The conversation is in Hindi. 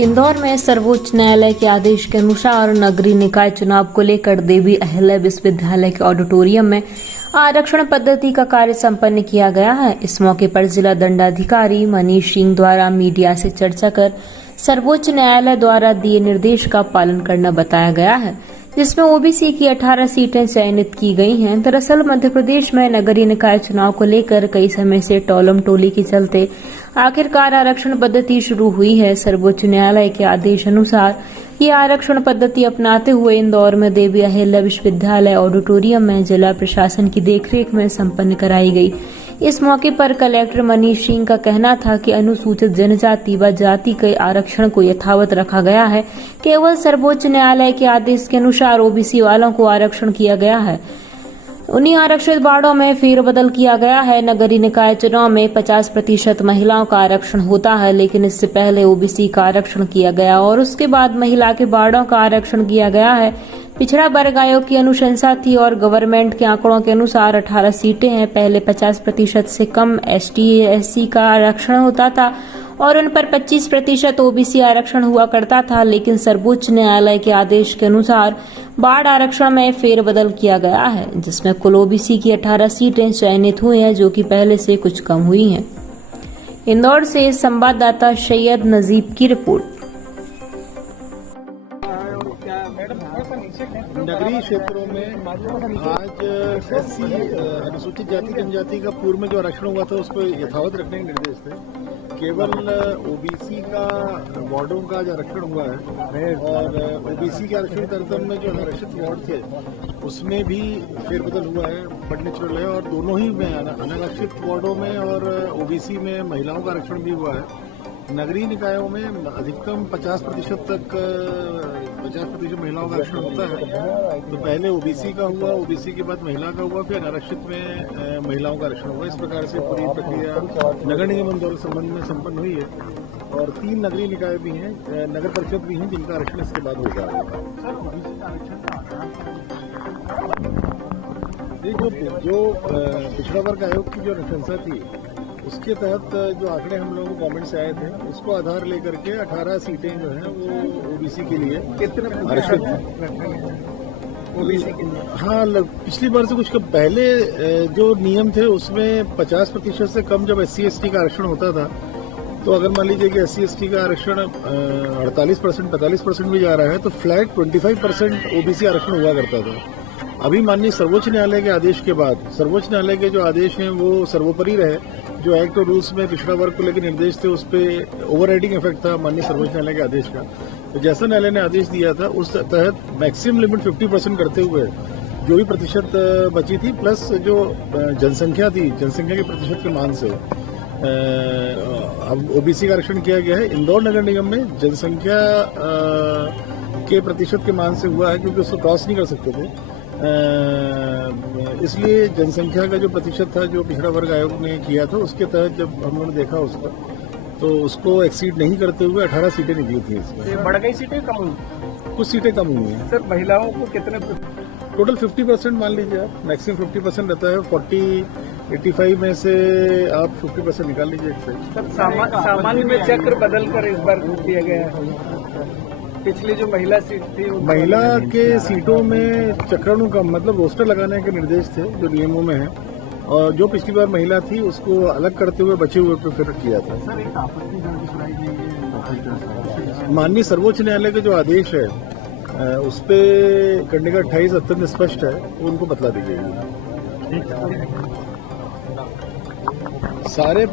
इंदौर में सर्वोच्च न्यायालय के आदेश के अनुसार नगरीय निकाय चुनाव को लेकर देवी अहिल्या विश्वविद्यालय के ऑडिटोरियम में आरक्षण पद्धति का कार्य संपन्न किया गया है। इस मौके पर जिला दंडाधिकारी मनीष सिंह द्वारा मीडिया से चर्चा कर सर्वोच्च न्यायालय द्वारा दिए निर्देश का पालन करना बताया गया है, जिसमें ओबीसी की 18 सीटें चयनित की गई हैं। दरअसल मध्य प्रदेश में नगरीय निकाय चुनाव को लेकर कई समय से टोलम टोली के चलते आखिरकार आरक्षण पद्धति शुरू हुई है। सर्वोच्च न्यायालय के आदेश अनुसार ये आरक्षण पद्धति अपनाते हुए इंदौर में देवी अहिल्या विश्वविद्यालय ऑडिटोरियम में जिला प्रशासन की देखरेख में संपन्न कराई गई। इस मौके पर कलेक्टर मनीष सिंह का कहना था कि अनुसूचित जनजाति व जाति के आरक्षण को यथावत रखा गया है। केवल सर्वोच्च न्यायालय के आदेश के अनुसार ओबीसी वालों को आरक्षण किया गया है। उन्हीं आरक्षित वार्डों में फेरबदल किया गया है। नगरीय निकाय चुनाव में 50% महिलाओं का आरक्षण होता है, लेकिन इससे पहले ओबीसी का आरक्षण किया गया और उसके बाद महिला के वार्डों का आरक्षण किया गया है। पिछड़ा वर्ग आयोग की अनुशंसा थी और गवर्नमेंट के आंकड़ों के अनुसार 18 सीटें हैं। पहले 50% से कम ST/SC का आरक्षण होता था और उन पर 25% ओबीसी आरक्षण हुआ करता था, लेकिन सर्वोच्च न्यायालय के आदेश के अनुसार वार्ड आरक्षण में फेरबदल किया गया है, जिसमें कुल ओबीसी की 18 सीटें चयनित हुई हैं, जो कि पहले से कुछ कम हुई हैं। इंदौर से संवाददाता सैयद नजीब की रिपोर्ट। नगरीय क्षेत्रों में आज SC अनुसूचित जाति जनजाति का पूर्व में जो आरक्षण हुआ था उसको यथावत रखने के निर्देश थे। केवल ओबीसी का वार्डों का जो आरक्षण हुआ है और ओबीसी के आरक्षण तरतम में जो आरक्षित वार्ड थे उसमें भी फेरबदल हुआ है, बट नेचुरल है। और दोनों ही में अनारक्षित वार्डों में और ओबीसी में महिलाओं का आरक्षण भी हुआ है। नगरीय निकायों में अधिकतम 50% तक 50% महिलाओं का आरक्षण होता है। तो पहले ओबीसी का हुआ, ओबीसी के बाद महिला का हुआ, फिर अनारक्षित में महिलाओं का आरक्षण हुआ। इस प्रकार से पूरी प्रक्रिया नगर निगम इंदौर के संबंध में संपन्न हुई है और 3 नगरीय निकाय भी हैं, नगर परिषद भी हैं, जिनका आरक्षण इसके बाद होगा। जो पिछड़ा वर्ग आयोग की जो अनुशंसा थी उसके तहत जो आंकड़े हम लोगों को गवर्नमेंट से आए थे उसको आधार लेकर के 18 सीटें जो हैं वो ओबीसी के लिए आरक्षित ओबीसी के लिए। हाँ, पिछली बार से कुछ पहले जो नियम थे उसमें 50% से कम जब SC/ST का आरक्षण होता था तो अगर मान लीजिए कि SC/ST का आरक्षण 48% 45% भी जा रहा है तो फ्लैट 25% ओबीसी आरक्षण हुआ करता था। अभी माननीय सर्वोच्च न्यायालय के आदेश के बाद सर्वोच्च न्यायालय के जो आदेश हैं वो सर्वोपरि रहे। जो एक्ट और रूल्स में पिछड़ा वर्ग को लेकर निर्देश थे उस पर ओवरराइडिंग इफेक्ट था माननीय सर्वोच्च न्यायालय के आदेश का। तो जैसा न्यायालय ने आदेश दिया था उस तहत मैक्सिमम लिमिट 50% करते हुए जो भी प्रतिशत बची थी प्लस जो जनसंख्या थी, जनसंख्या के प्रतिशत के मान से अब ओबीसी का आरक्षण किया गया है। इंदौर नगर निगम में जनसंख्या के प्रतिशत के मान से हुआ है क्योंकि उसको क्रॉस नहीं कर सकते थे, इसलिए जनसंख्या का जो प्रतिशत था जो पिछड़ा वर्ग आयोग ने किया था उसके तहत जब हम लोगों ने देखा उसका तो उसको एक्सीड नहीं करते हुए 18 सीटें निकली थी। इसमें बढ़ गई सीटें कम हुई, कुछ सीटें कम हुई हैं। सर महिलाओं को कितने टोटल 50% मान लीजिए आप, मैक्सिमम 50% रहता है। 85 में से आप 50% निकाल लीजिए। सर सामान्य में चक्र बदल कर इस बार किया गया है। पिछली जो महिला सीट थी महिला के सीटों में चक्राणु कम मतलब रोस्टर लगाने के निर्देश थे जो नियमों में है और जो पिछली बार महिला थी उसको अलग करते हुए बचे हुए पे फिर किया था। सर एक आपत्ति दर्ज कराई गई है माननीय सर्वोच्च न्यायालय का जो आदेश है उस पे करने का 28 अत्यंत स्पष्ट है, वो उनको बतला दी गई है। सारे